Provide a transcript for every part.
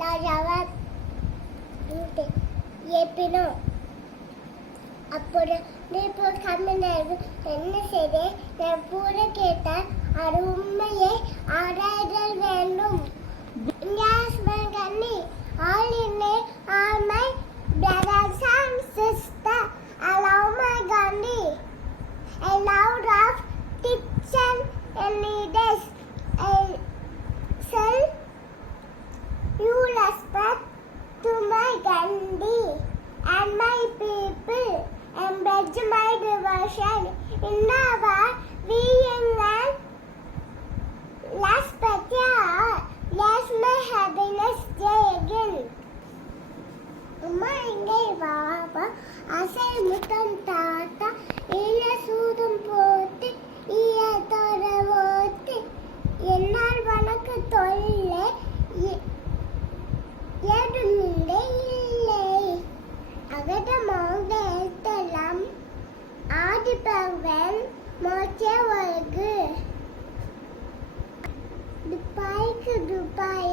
jawab ஏப்பினோ அப்புறம் நீ இப்போ கம்மினாரு என்ன செய்தே நான் பூர கேட்டால் அது உண்மையை ஆராய்தல் வேண்டும். Yes, my Gandhi. All in all my brothers and sisters, I love my Gandhi. I love of kitchen and leaders. I shall you respect to my Gandhi and my people and pledge my devotion in our being and last but yes, my happiness day again. Amma inge baba asal mutam tata ila sudum potti iya thoravoti ennal vanakku tolle edunde illai agada maude elthalam aadipavan moche vargu Dubai Dubai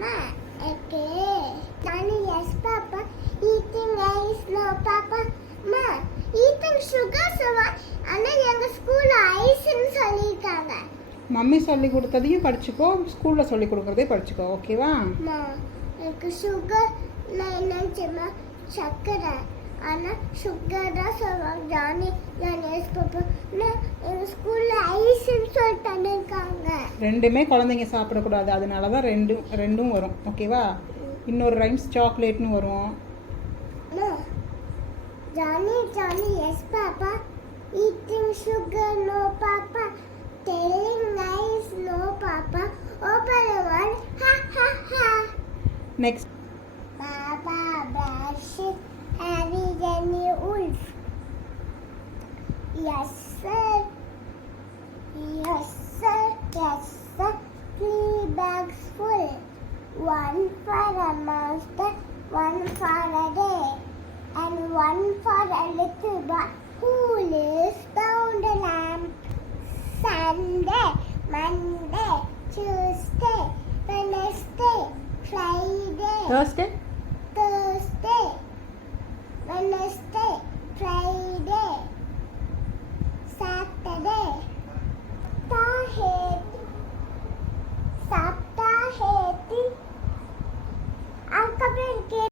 Ma, okay. Nani, yes, Papa. Eating ice, no, Papa. Ma, eating sugar, so Anna, young school ice in Solikanga. Mummy சொல்லி கொடுத்ததையும் படிச்சுக்கோ, ஸ்கூல்ல சொல்லி கொடுக்கறதே படிச்சுக்கோ, ஓகேவா? மா, எனக்கு sugar நான் என்னச்சுமா சக்கரை ஆனா சுகர் தான் சொல்லுவாங்க. ஜானி எஸ் பாப்பா எங்கள் ஸ்கூலில் ஐஸ்ன்னு சொல்லிட்டு இருக்காங்க. ரெண்டுமே குழந்தைங்க சாப்பிடக்கூடாது, அதனால தான் ரெண்டும் வரும், ஓகேவா? இன்னொரு ரைம்ஸ் சாக்லேட்னு வரும். Johnny Johnny yes papa eating sugar no papa telling lies no papa open one ha ha ha. Next பாபா brush Harry Jenny Wolf. Yes sir. Yes sir. Yes sir. 3 bags full. One for a master, one for a day, and one for a little boy who lives down the lamp. Sunday, Monday, Tuesday, Wednesday, Friday. Thursday, Wednesday, Friday.